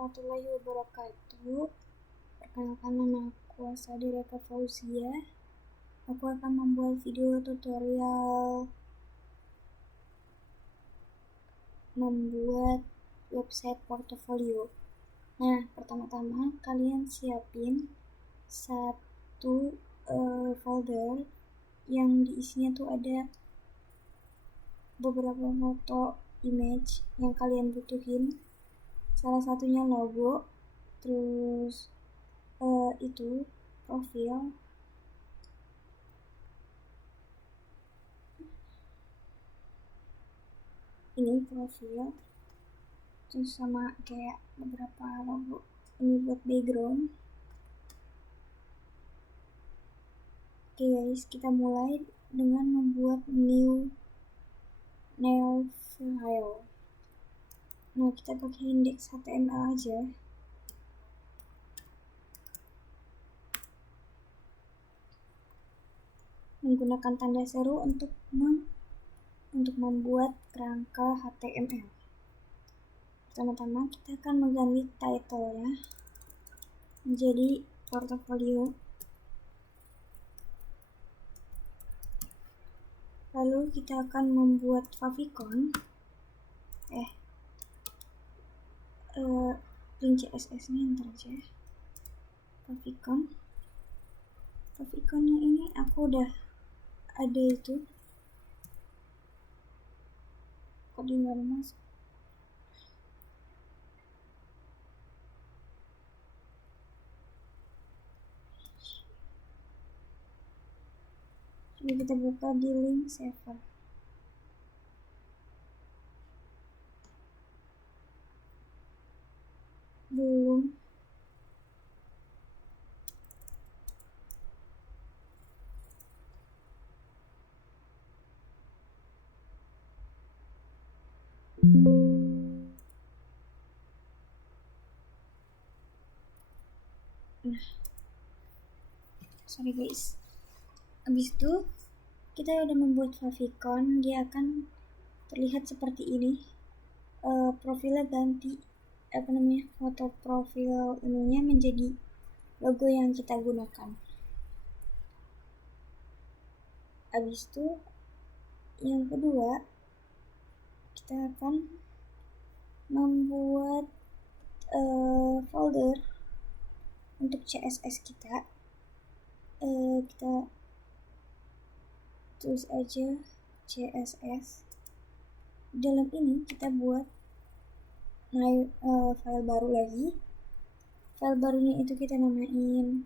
warahmatullahi wabarakatuh. Perkenalkan, nama aku Asadira Eka Fauzia. Aku akan membuat video tutorial membuat website portofolio. Nah, pertama-tama kalian siapin satu folder yang diisinya tuh ada beberapa foto image yang kalian butuhin. Salah satunya logo, terus itu profil, ini profil, terus sama kayak beberapa logo. Ini buat background. Oke guys, kita mulai dengan membuat new file. Nah, kita pakai index HTML aja. Menggunakan tanda seru untuk membuat kerangka HTML. Pertama-tama kita akan mengganti title-nya menjadi portofolio. Lalu kita akan membuat favicon. Link CSS-nya ntar aja. Faviconnya ini aku udah ada itu. Kok dia nggak masuk? Coba kita buka di link server. Belum. Nah, sorry guys. Habis itu kita udah membuat favicon, dia akan terlihat seperti ini. Profilnya ganti foto profil ininya menjadi logo yang kita gunakan. Habis itu yang kedua, kita akan membuat folder untuk CSS kita. Kita tulis aja CSS. Dalam ini kita buat file baru lagi. File barunya itu kita namain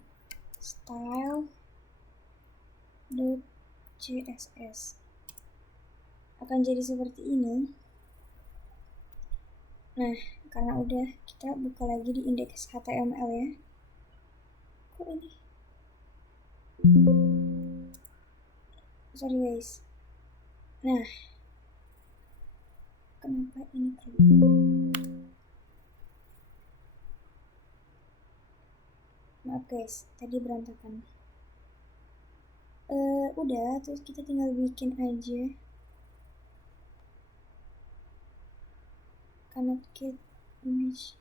style.css. Akan jadi seperti ini. Nah, karena udah, kita buka lagi di index HTML ya. Kok ini? Sorry guys. Nah, kenapa ini keluar? Maaf guys, tadi berantakan. Udah, terus kita tinggal bikin aja cannot get image.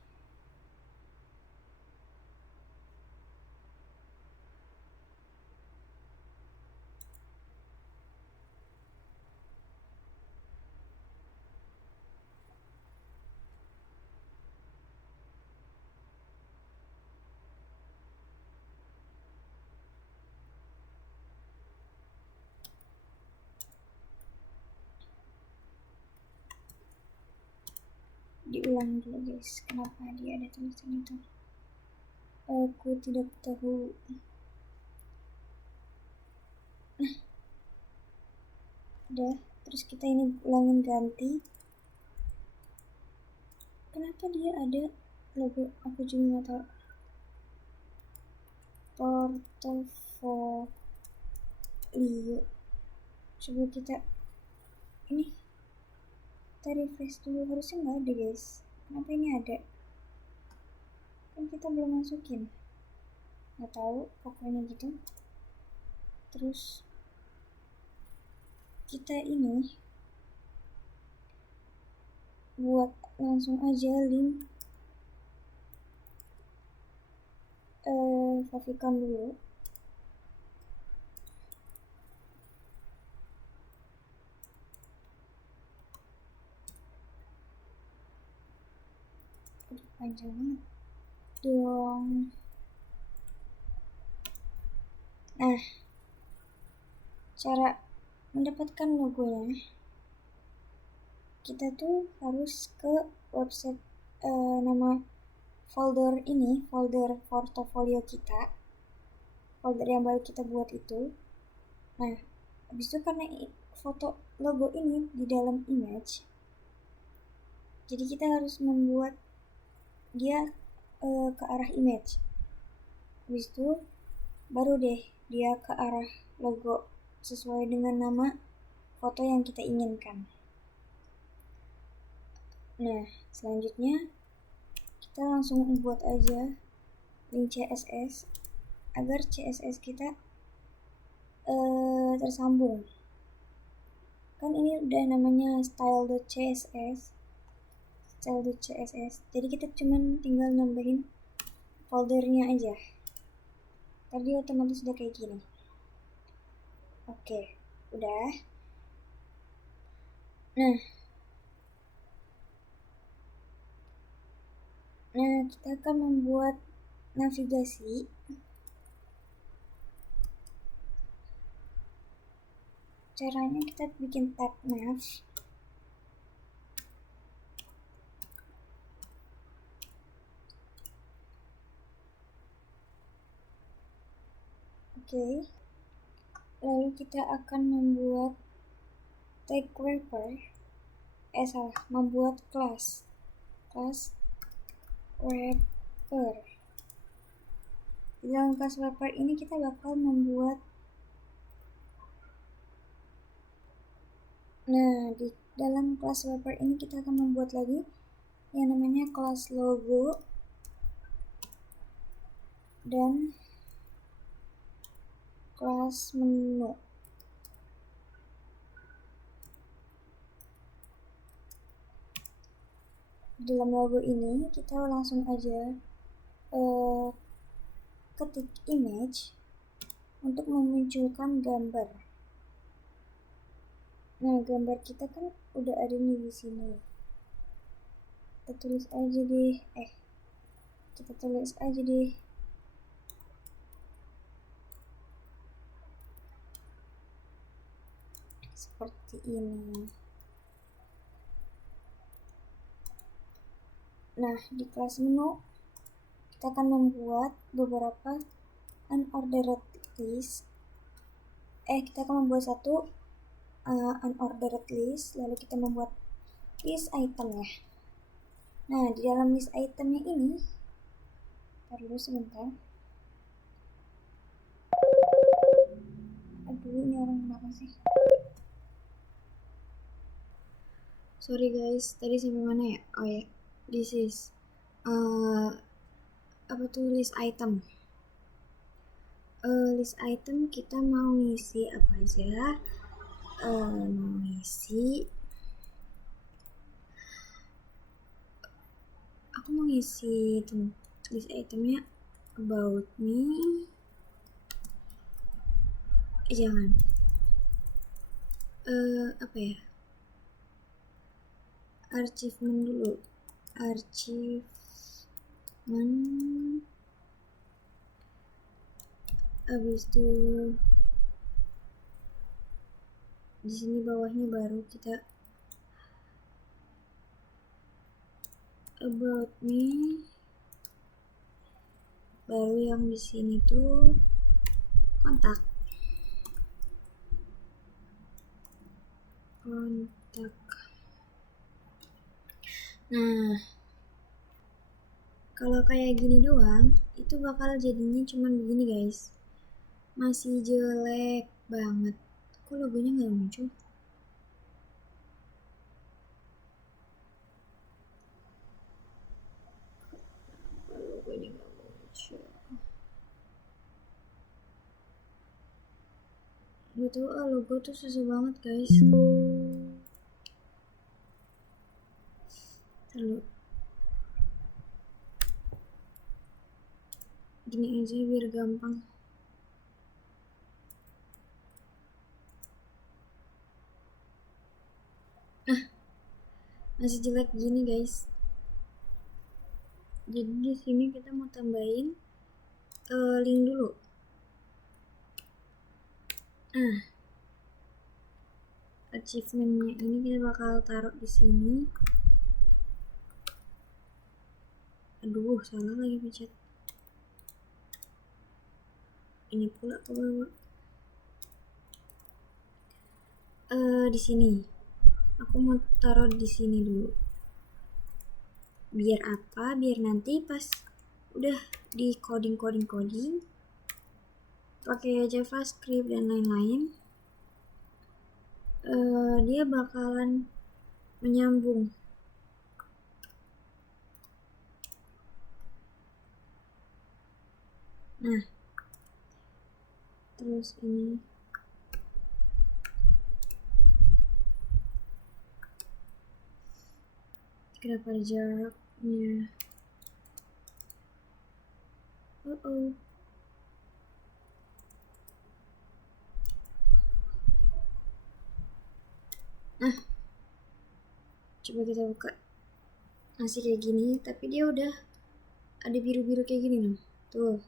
Diulang dulu guys, kenapa dia ada tulisan itu? Aku tidak tahu. Nah, udah, terus kita ini ulangin ganti. Kenapa dia ada logo? Aku juga nggak tahu. Portofolio. Coba kita ini kita refresh dulu, harusnya nggak ada guys. Kenapa ini ada? Kan kita belum masukin. Nggak tahu, pokoknya gitu. Terus kita ini buat langsung aja link favicon dulu. Panjang banget dong. Nah, cara mendapatkan logonya, kita tuh harus ke website nama folder ini, folder portofolio kita, folder yang baru kita buat itu. Nah, habis itu karena foto logo ini di dalam image, jadi kita harus membuat dia ke arah image. Habis itu baru deh dia ke arah logo sesuai dengan nama foto yang kita inginkan. Nah, selanjutnya kita langsung buat aja link CSS agar CSS kita tersambung. Kan ini udah namanya style.css, jadi kita cuman tinggal nambahin foldernya aja. Tadi otomatis udah kayak gini. Oke, udah. Nah, kita akan membuat navigasi. Caranya kita bikin tab nav. Oke. Lalu kita akan membuat tag wrapper. Membuat class wrapper. Di dalam class wrapper ini kita bakal membuat, di dalam class wrapper ini kita akan membuat lagi yang namanya class logo dan class menu. Dalam logo ini kita langsung aja ketik image untuk memunculkan gambar. Nah, gambar kita kan udah ada nih di sini. Kita tulis aja deh. Seperti ini. Nah, di kelas menu kita akan membuat beberapa unordered list. Kita akan membuat satu unordered list, lalu kita membuat list item ya. Nah, di dalam list itemnya ini, dulu sebentar. Aduh, ini orang kenapa sih? Sorry guys, tadi sampai mana ya? Oh ya, this is list item. List item kita mau ngisi apa aja? Aku mau ngisi list itemnya about me. Jangan. Achievement dulu. Habis itu di sini bawahnya baru kita about me, baru yang di sini tuh kontak. Nah, kalau kayak gini doang itu bakal jadinya cuman begini guys, masih jelek banget. Kok logonya nggak muncul? Logonya nggak muncul. Gitu, logo tuh susah banget guys. Lalu Gini aja biar gampang. Masih jelek gini guys. Jadi di sini kita mau tambahin link dulu. Achievementnya ini kita bakal taruh di sini. Aduh, salah lagi pencet. Ini pula ke bawah. Di sini. Aku mau taruh di sini dulu. Biar apa? Biar nanti pas udah di coding pakai JavaScript dan lain-lain, dia bakalan menyambung. Nah, terus ini kenapa ada jaraknya? Nah, coba kita buka. Masih kayak gini, tapi dia udah ada biru-biru kayak gini loh. Tuh.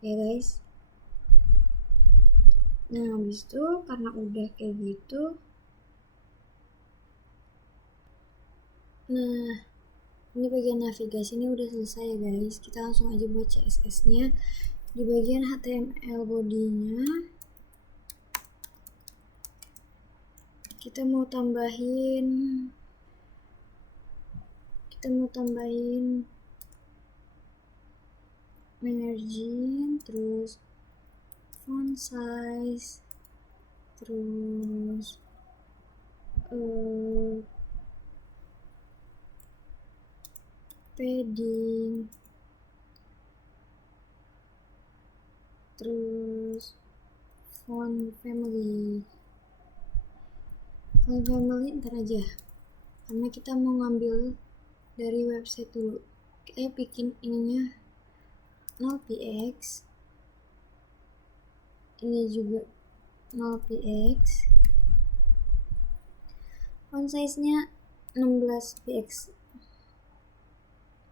Ya guys. Nah, habis itu karena udah kayak gitu, nah ini bagian navigasi ini udah selesai ya guys. Kita langsung aja buat CSS nya. Di bagian HTML body-nya kita mau tambahin margin, terus font size, terus padding, terus font family ntar aja karena kita mau ngambil dari website dulu. Kita bikin ininya 0px, ini juga 0px, font size nya 16px.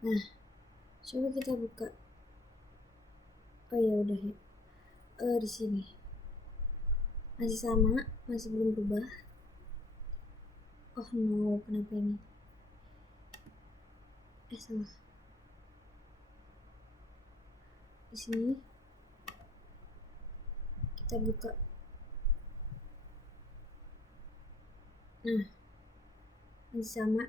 Nah, coba kita buka. Oh ya udah ya. Di sini masih sama, masih belum berubah. Oh no, kenapa ini? Salah. Di sini kita buka. Nah, masih sama.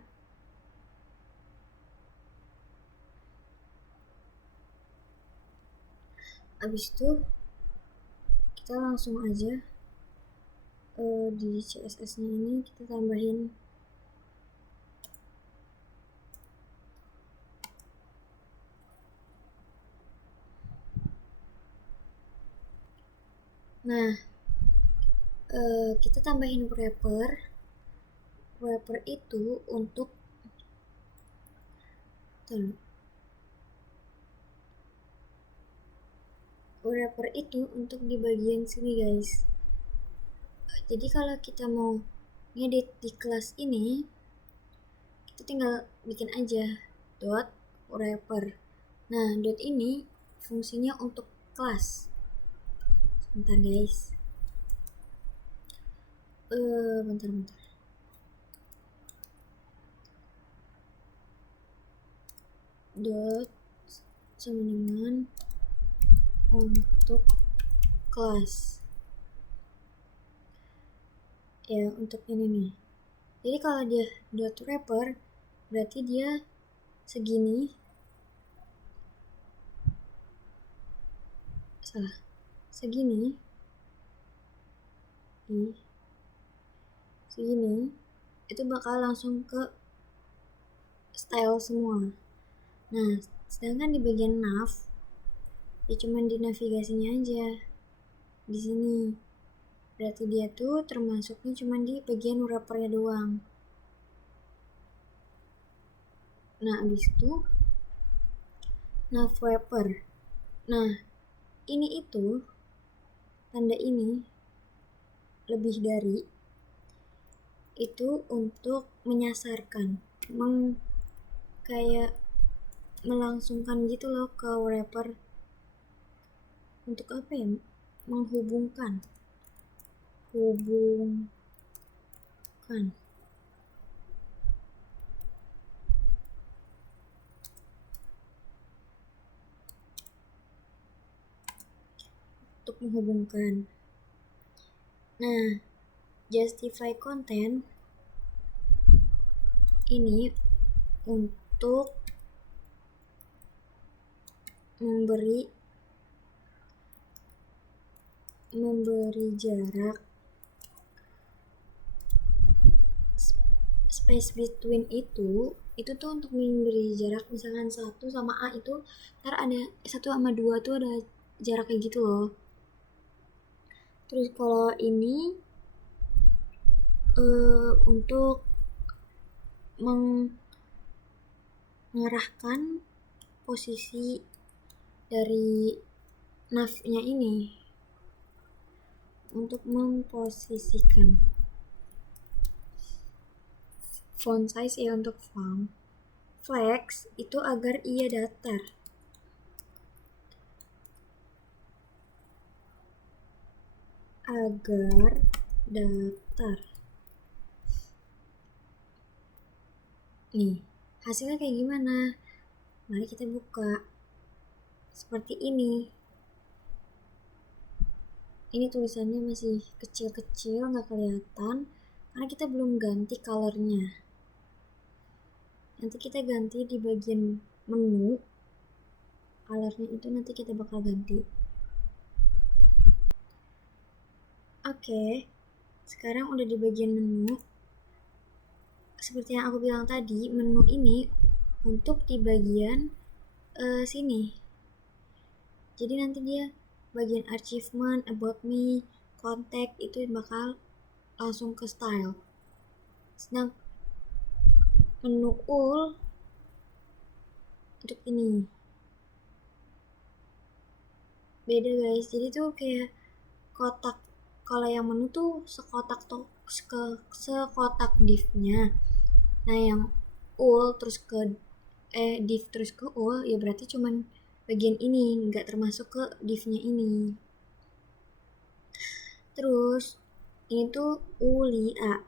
Habis itu kita langsung aja di CSS nya ini kita tambahin kita tambahin wrapper itu untuk di bagian sini guys. Jadi kalau kita mau ngedit di kelas ini, kita tinggal bikin aja .wrapper. Nah, dot ini fungsinya untuk kelas. Sebentar guys. Bentar. Dot sama dengan untuk kelas. Ya, untuk ini nih. Jadi kalau dia .wrapper berarti dia segini. Segini itu bakal langsung ke style semua. Nah, sedangkan di bagian nav ya cuman di navigasinya aja di sini. Berarti dia tuh termasuknya cuman di bagian wrappernya doang. Nah, abis itu Nav wrapper. Nah, ini itu tanda ini lebih dari itu untuk menyasarkan, kayak melangsungkan gitu loh ke wrapper. Untuk apa ya? Menghubungkan. Untuk menghubungkan. Nah, justify content ini untuk memberi jarak, space between itu tuh untuk memberi jarak. Misalkan 1 sama A itu ntar ada 1 sama 2 tuh ada jarak kayak gitu loh. Terus kalau ini untuk mengarahkan posisi dari nav-nya ini, untuk memposisikan. Font size ya untuk font. Flex itu agar ia datar. Nih, hasilnya kayak gimana? Mari kita buka. Seperti ini. Ini tulisannya masih kecil-kecil, nggak kelihatan karena kita belum ganti colornya. Nanti kita ganti di bagian menu. Colornya itu nanti kita bakal ganti. Oke, sekarang udah di bagian menu. Seperti yang aku bilang tadi, menu ini untuk di bagian sini. Jadi nanti dia bagian achievement, about me, contact itu bakal langsung ke style. Sedang menu all untuk ini beda guys. Jadi tuh kayak kotak. Kalau yang menu tuh sekotak div-nya. Nah yang all terus ke div terus ke all ya berarti cuman bagian ini, nggak termasuk ke div-nya ini. Terus ini tuh ulia.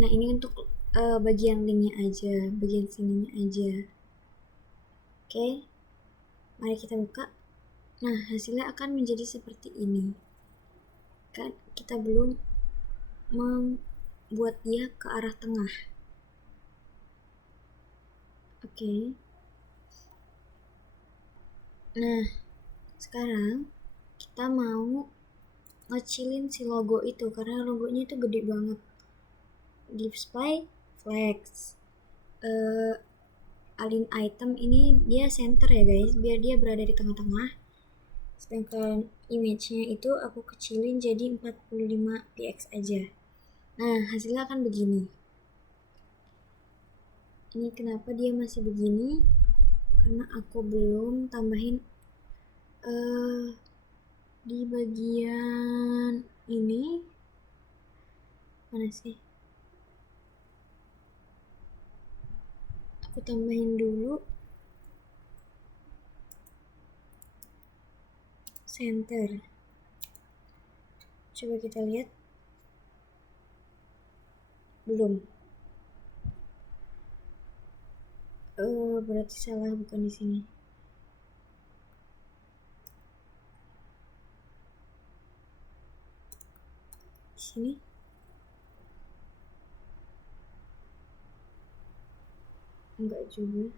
Nah ini untuk bagian linknya aja, bagian sininya aja. Oke, mari kita buka. Nah hasilnya akan menjadi seperti ini. Kan kita belum membuat dia ke arah tengah. Oke. Nah sekarang kita mau ngecilin si logo itu karena logonya itu gede banget. Display flex, align item ini dia center ya guys, biar dia berada di tengah-tengah. Sedangkan image-nya itu aku kecilin jadi 45 px aja. Nah hasilnya akan begini. Ini kenapa dia masih begini? Karena aku belum tambahin di bagian ini. Mana sih? Aku tambahin dulu center. Coba kita lihat. Belum. Berarti salah, bukan di sini. Di sini. Enggak juga.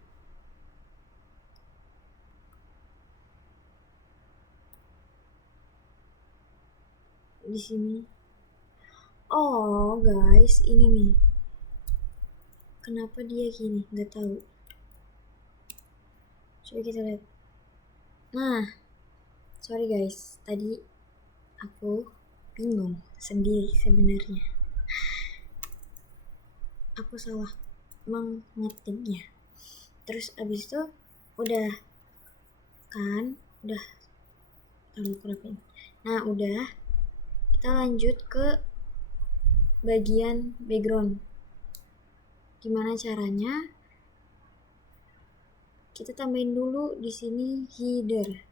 Di sini. Oh guys, ini nih. Kenapa dia gini? Nggak tahu. Coba kita lihat. Nah, sorry guys, tadi aku bingung sendiri sebenarnya. Aku salah mengetiknya. Terus abis itu Udah kan? Udah lalu kurapin. Nah, udah. Kita lanjut ke bagian background. Gimana caranya? Kita tambahin dulu di sini header.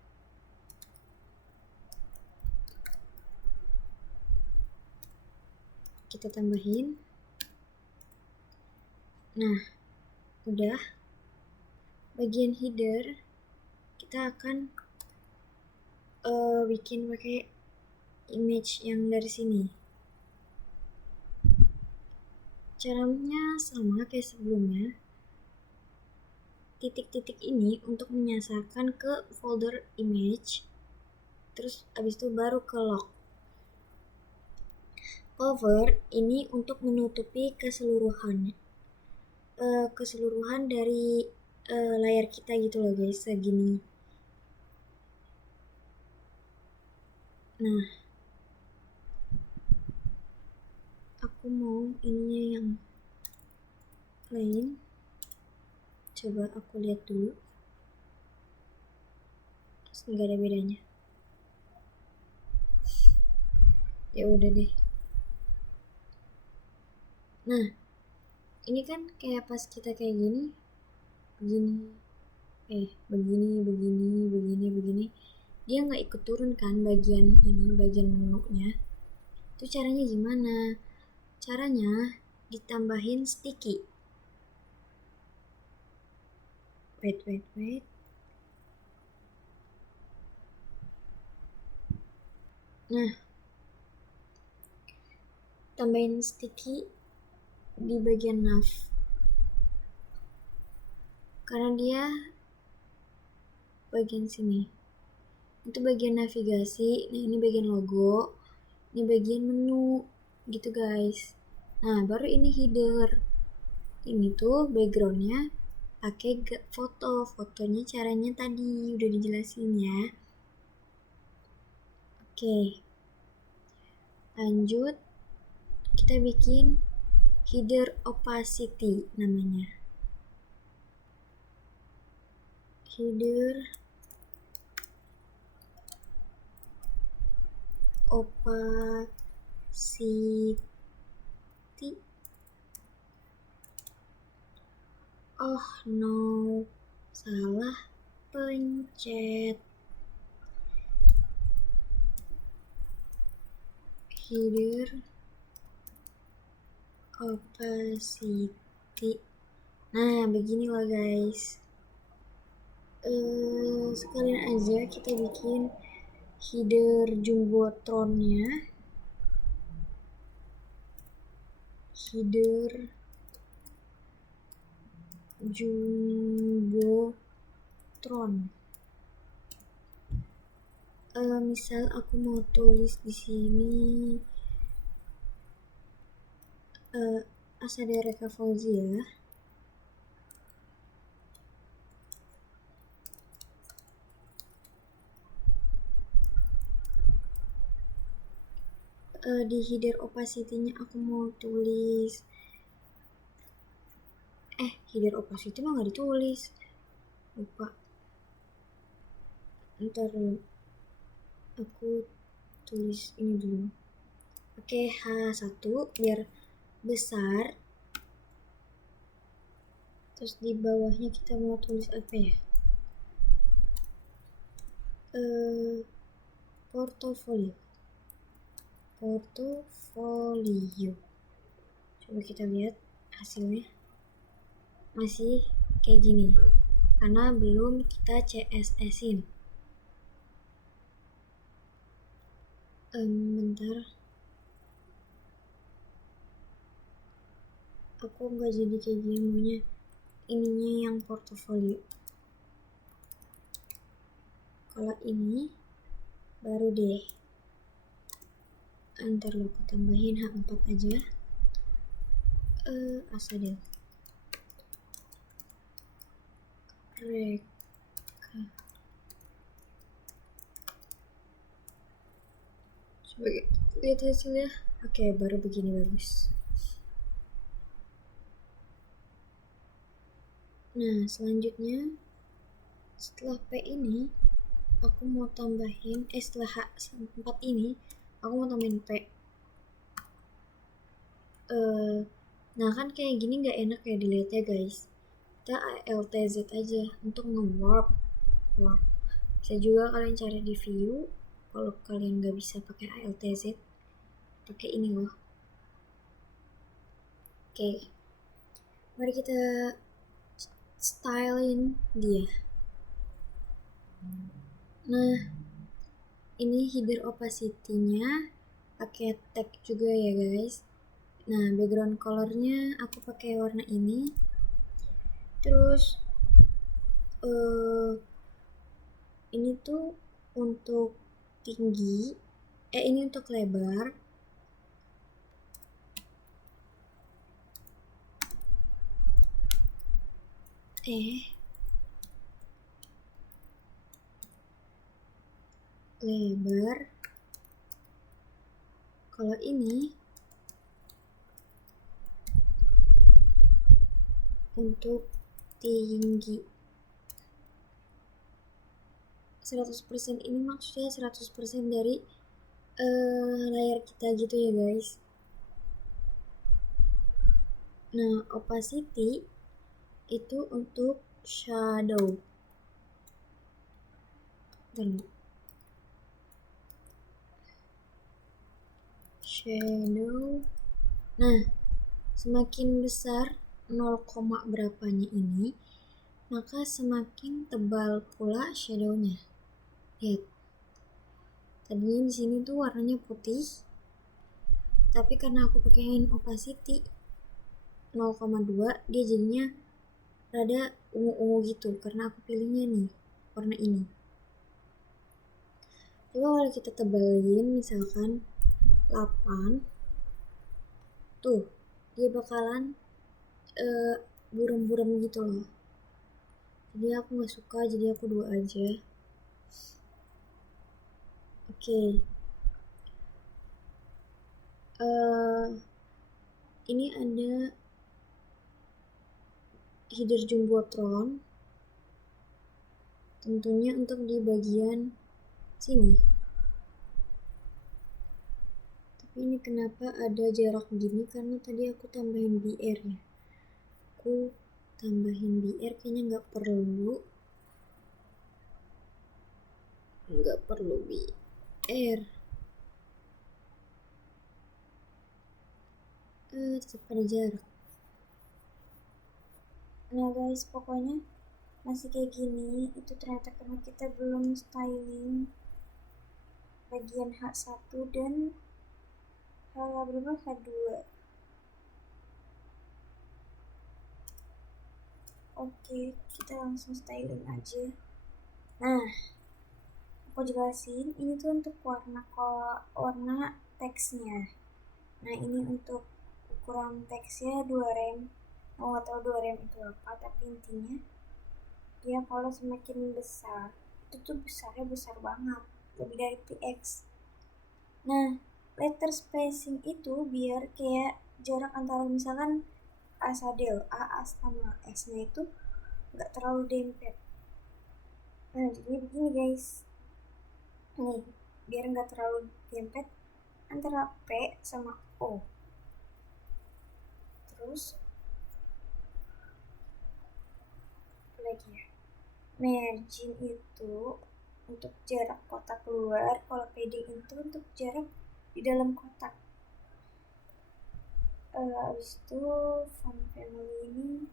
Kita tambahin. Nah, udah. Bagian header kita akan bikin pakai image yang dari sini. Caranya sama kayak sebelumnya. Titik-titik ini untuk menyasarkan ke folder image. Terus abis itu baru ke lock. Cover ini untuk menutupi keseluruhan dari layar kita gitu loh guys, segini. Nah, aku mau ininya yang lain. Coba aku lihat dulu. Terus nggak ada bedanya. Ya udah deh. Nah, ini kan kayak pas kita kayak gini, begini. Dia nggak ikut turun kan bagian ini, bagian menunya. Itu caranya gimana? Caranya ditambahin sticky. Wait. Nah, tambahin sticky di bagian nav. Karena dia bagian sini. Itu bagian navigasi, nah ini bagian logo, ini bagian menu, gitu guys. Nah, baru ini header. Ini tuh backgroundnya pakai fotonya caranya tadi udah dijelasin ya. Oke, lanjut kita bikin header opacity namanya. Header opacity. Oh no, salah pencet. Header opacity. Nah, begini loh guys. Sekalian aja kita bikin header jumbotronnya. Header jumbotron. Misal aku mau tulis di sini Asada Reka Fauzia. Di header opacity-nya aku mau tulis header opacity mah nggak ditulis, lupa. Ntar aku tulis ini dulu. Oke, H1 biar besar. Terus di bawahnya kita mau tulis apa ya? Portofolio. Coba kita lihat hasilnya. Masih kayak gini. Karena belum kita CSS-in. Bentar. Aku nggak jadi kayak gini, maunya ininya yang portofolio. Kalau ini baru deh. Ntar lo aku tambahin H4 aja. Asada Reka. Coba lihat hasilnya. Oke, baru begini bagus. Nah, selanjutnya setelah P ini aku mau tambahin setelah H4 ini aku mau tambahin P. Nah kan kayak gini nggak enak ya dilihatnya guys. Kita ALTZ aja untuk nge-warp. Bisa juga kalian cari di view. Kalau kalian nggak bisa pakai ALTZ, pakai ini loh. Oke, mari kita stylein dia. Nah, ini header opacity-nya pakai tag juga ya guys. Nah, background colornya aku pakai warna ini. Terus ini tuh untuk tinggi, ini untuk lebar. Lebar. Kalau ini untuk tinggi. 100% ini maksudnya 100% dari layar kita gitu ya guys. Nah, opacity itu untuk shadow. Shadow. Nah, semakin besar 0, berapanya ini, maka semakin tebal pula shadownya. Lihat. Tadinya di sini tuh warnanya putih, tapi karena aku pakaiin opacity 0,2, dia jadinya rada ungu-ungu gitu karena aku pilihnya nih warna ini. Coba kalau kita tebalin misalkan 8, tuh dia bakalan buram-buram gitu loh. Jadi aku nggak suka, jadi aku 2 aja. Oke. Ini ada header jumbotron, tentunya untuk di bagian sini. Tapi ini kenapa ada jarak gini, karena tadi aku tambahin BR ya. Aku tambahin BR, kayaknya nggak perlu BR. Tetap ada jarak. Nah guys, pokoknya masih kayak gini. Itu ternyata karena kita belum styling bagian H1 dan H2. Oke, kita langsung styling aja. Nah, aku jelasin, ini tuh untuk warna teksnya. Nah, ini untuk ukuran teksnya 2 rem. Aku nggak tahu 2 rem itu apa, tapi intinya dia kalau semakin besar, itu tuh besarnya besar banget, lebih dari px. Nah, letter spacing itu biar kayak jarak antara misalkan A sama S-nya itu nggak terlalu dempet. Nah, jadi begini guys. Nih, biar nggak terlalu dempet antara P sama O. Terus apa lagi ya? Margin itu untuk jarak kotak keluar, kalau padding itu untuk jarak di dalam kotak. Habis itu font family ini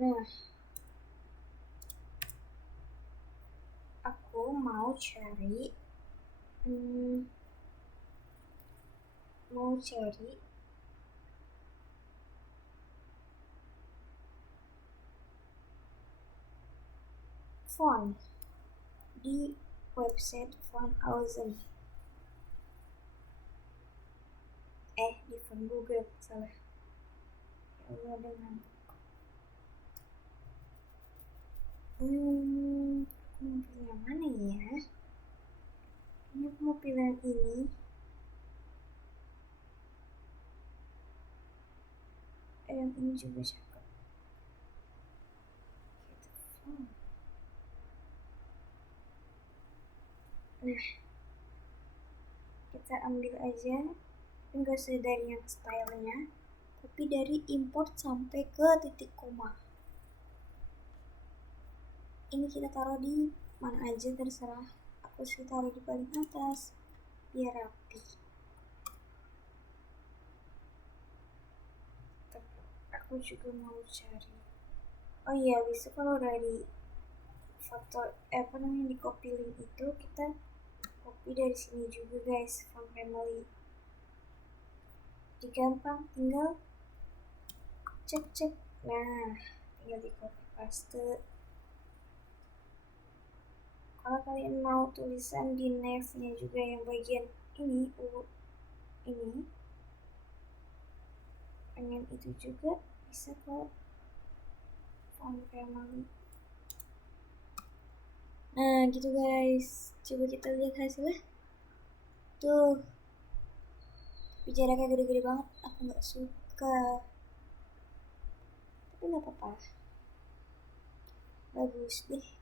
nah, aku mau cari font di website Font Awesome. Di font Google, salah. Ya Allah, dengan aku mau pilih yang mana ya? Ini aku mau pilih yang ini. yang ini juga cakep. Nah, kita ambil aja, enggak usah dari yang stylenya, tapi dari import sampai ke titik koma. Ini kita taruh di mana aja terserah. Aku sih taruh di paling atas biar rapi. Tapi aku juga mau cari. Oh iya, bisa kalau dari foto di copy link itu kita copy dari sini juga guys, from family. Jadi gampang, tinggal cek. Nah, tinggal di copy paste. Kalau kalian mau tulisan di nave-nya juga yang bagian ini, ini pengen itu juga bisa kok, from family. Nah gitu guys, coba kita lihat hasilnya. Tuh, tapi jaraknya gede-gede banget, aku nggak suka. Tapi nggak apa-apa, bagus deh.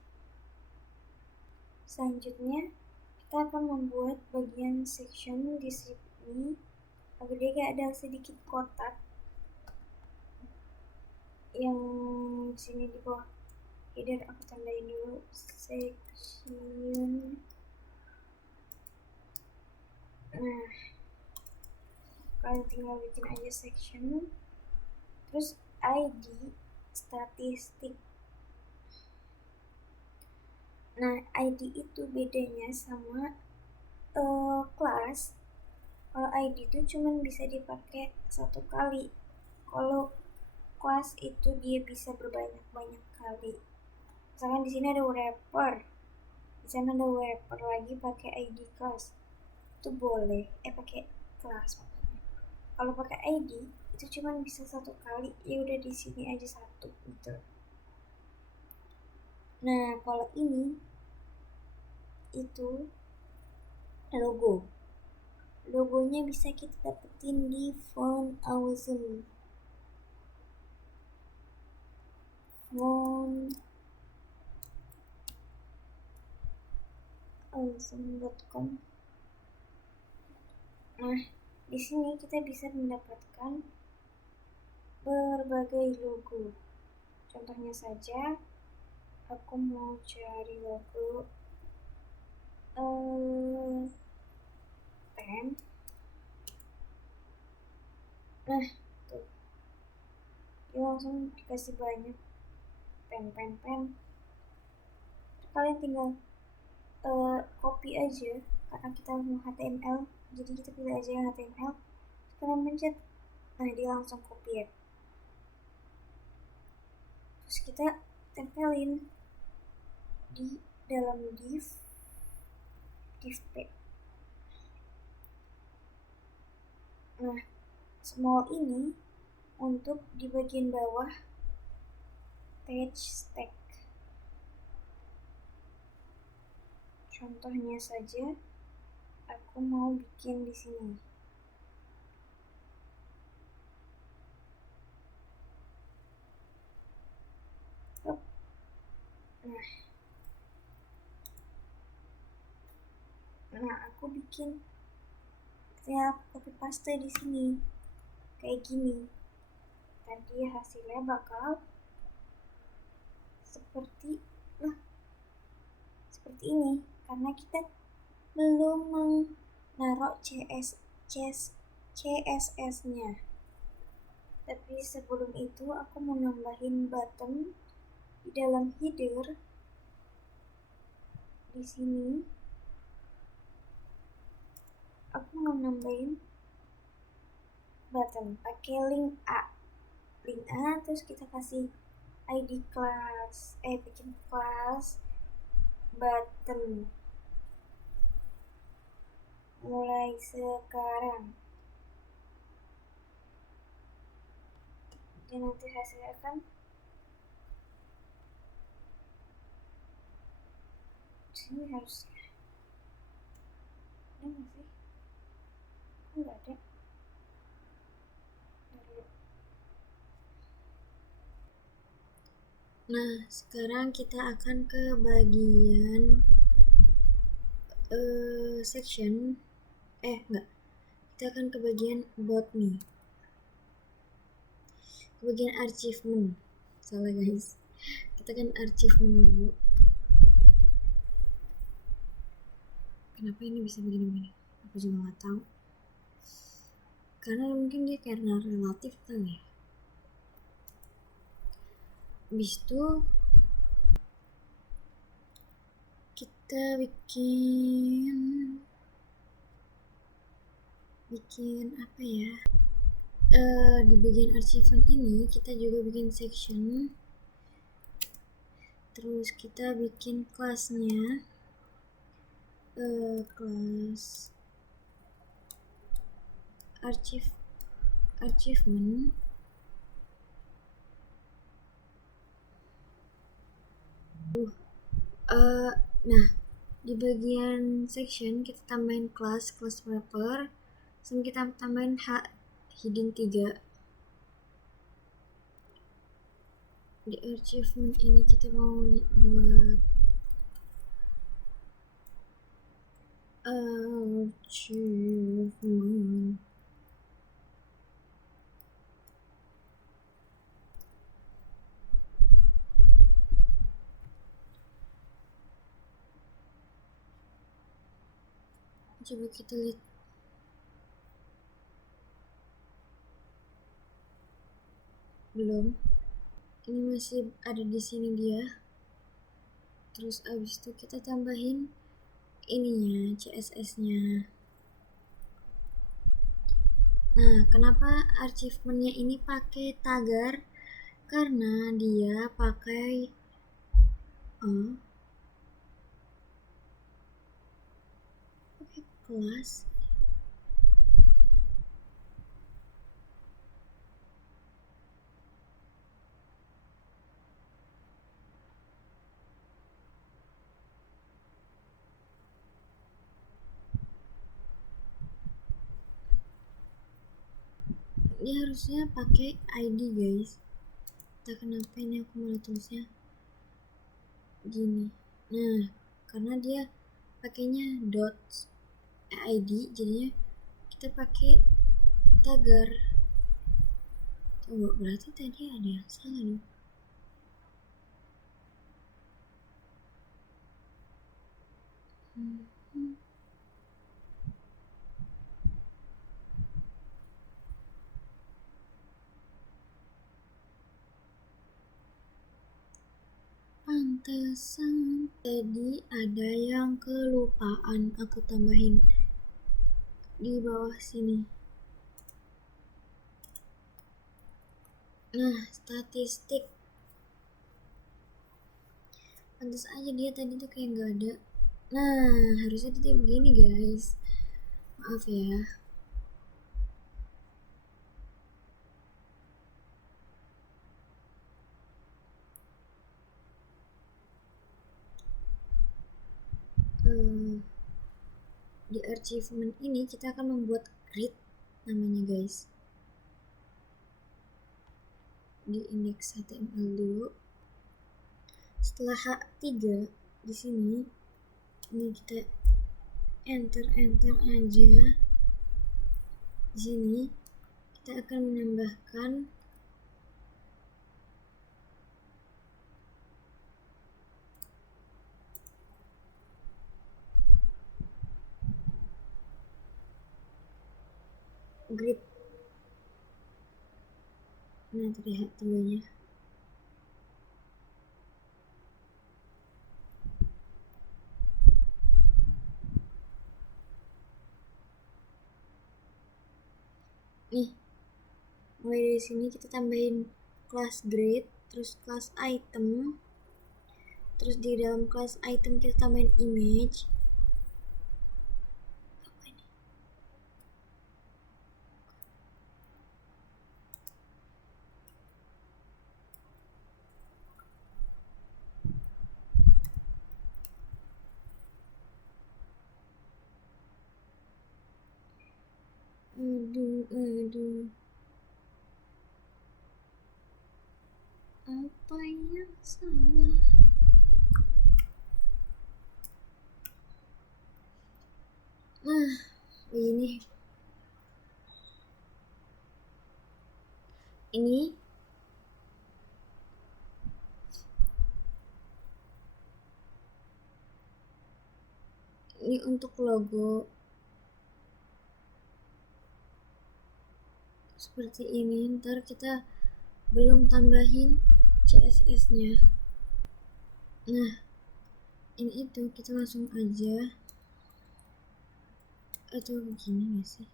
Selanjutnya kita akan membuat bagian section di sini agar dia kayak ada sedikit kotak yang sini di bawah header. Aku tandain dulu section. Nah, kalian tinggal bikin aja section, terus ID statistik. Nah, ID itu bedanya sama kelas. Kalau ID itu cuma bisa dipakai satu kali. Kalau kelas itu dia bisa berbanyak-banyak kali. Misalkan di sini ada wrapper, di sana ada wrapper lagi pakai ID kelas, itu boleh. Pakai kelas maksudnya. Kalau pakai ID itu cuma bisa satu kali, ya udah di sini aja satu gitu. Nah, kalau ini itu logonya bisa kita dapetin di font awesome. awesome.com. Nah, di sini kita bisa mendapatkan berbagai logo. Contohnya saja, aku mau cari logo pen. Nah, tuh, dia langsung dikasih banyak pen. Kalian tinggal copy aja, karena kita mau HTML, jadi kita pilih aja yang HTML, kalian pencet, nah dia langsung copy ya. Terus kita tempelin di dalam div p. Nah, small ini untuk di bagian bawah page tag. Contohnya saja, aku mau bikin di sini. Nah, aku bikin, saya copy paste di sini kayak gini. Tadi hasilnya bakal seperti ini, karena kita belum menaruh CSS-nya. Tapi sebelum itu aku mau nambahin button di dalam header di sini. Aku mau nambahin button pakai link A, terus kita kasih ID class, bikin kelas button mulai sekarang. Dan nanti hasilnya akan sini harusnya. Ada nggak sih? Nggak ada. Nah, sekarang kita akan ke bagian section. Enggak. Kita akan ke bagian about me. Ke bagian achievement. Salah guys. Kita kan achievement dulu. Kenapa ini bisa begini-begini? Aku juga nggak tahu. Karena mungkin dia karena relatif kali ya. Habis itu kita bikin apa ya? Di bagian achievement ini kita juga bikin section. Terus kita bikin kelasnya. Kelas achievement. Nah, di bagian section kita tambahin kelas wrapper, sama kita tambahin hidden 3. Di achievement ini kita mau buat achievement. Coba kita lihat. Belum. Ini masih ada di sini dia. Terus abis itu kita tambahin ininya, CSS-nya. Nah, kenapa achievement-nya ini pakai tagar? Karena dia pakai kelas. Dia harusnya pakai ID guys. Entah kenapa ini aku malah tulisnya gini. Nah, karena dia pakainya .id, jadinya kita pakai tagar. Tunggu, berarti tadi ada yang salah nih. Pantesan tadi ada yang kelupaan aku tambahin di bawah sini. Nah, statistik. Pantes aja dia tadi tuh kayak nggak ada. Nah, harusnya dia begini guys. Maaf ya. Di achievement ini kita akan membuat grid namanya guys. Di index HTML dulu. Setelah H3 di sini, ini kita enter aja. Di sini kita akan menambahkan grid. Nah, terlihat H3-nya. Nih, mulai dari sini kita tambahin kelas grade, terus kelas item, terus di dalam kelas item kita tambahin image. Apa ini? Aduh. Apa yang salah? Nah, begini. Ini untuk logo seperti ini. Ntar kita belum tambahin CSS nya. Nah, ini itu kita langsung aja, atau begini gak sih,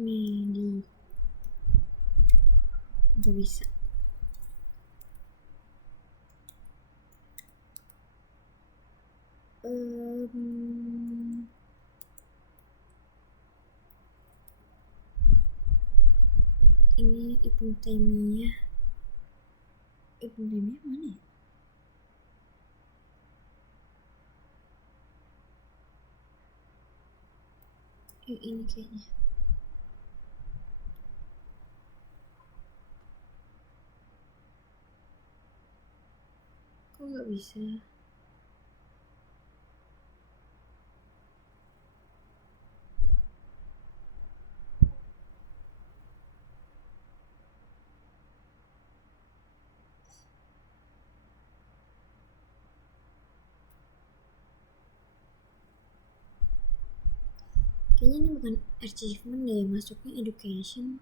medi gak bisa. Ini Ibnu Taimiyah mana ya? Ini kayaknya. Kok gak bisa? Kayaknya ini bukan achievement deh, masuknya education.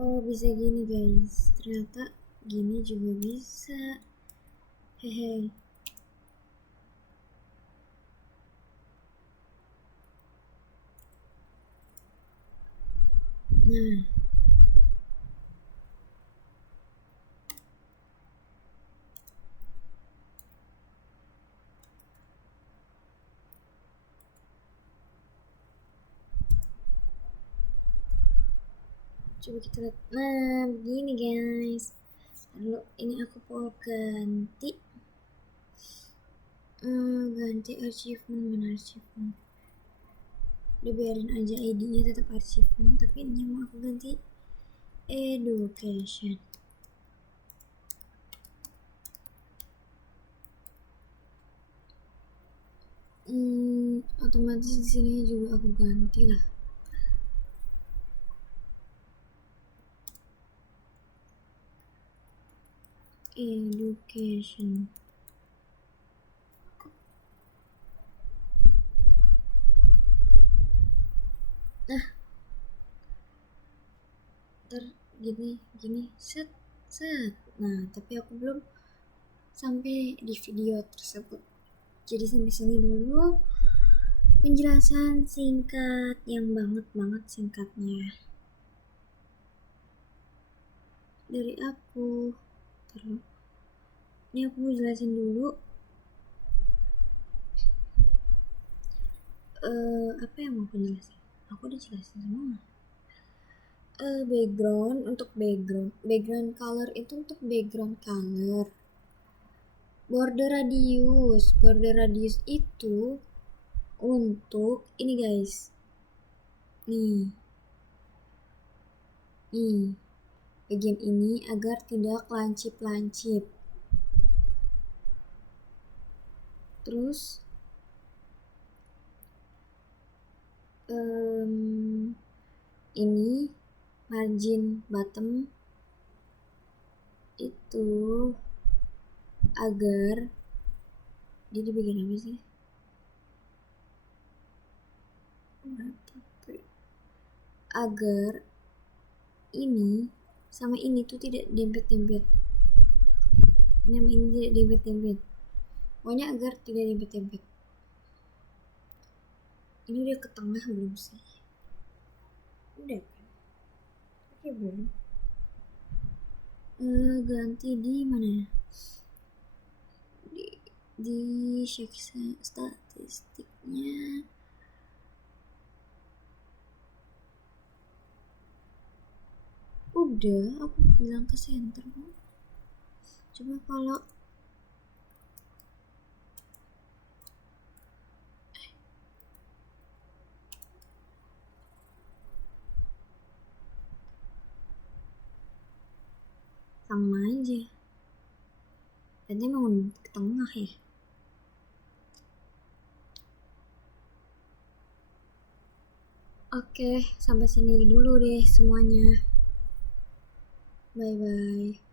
Oh, bisa gini guys, ternyata gini juga bisa. Hehe. Nah, coba kita lihat. Nah, begini guys. Lalu ini aku mau ganti achievement. Mana achievement? Udah biarin aja ID-nya tetap achievement, tapi ini mau aku ganti education. Otomatis di sini juga aku ganti lah. Education. Nah, ntar gini set. Nah, tapi aku belum sampai di video tersebut, jadi sampai sini dulu penjelasan singkat yang banget singkatnya dari aku. Terus ini aku mau jelasin dulu apa yang mau aku jelasin. Aku udah jelasin semua. Background untuk background color itu untuk background color. Border radius itu untuk ini guys, nih bagian ini agar tidak lancip. Terus ini margin bottom itu agar dia di bagian apa sih? Agar ini sama ini tuh tidak dempet. Ini tidak dempet. Pokoknya agar tidak dempet-dempet. Ini udah ke tengah belum sih? Udah kan? Oke belum. Ganti di mana? Di check statistiknya. Udah, aku bilang ke center kok. Coba kalau sama aja. Berarti mau ke tengah ya. Oke, sampai sini dulu deh semuanya. Bye bye.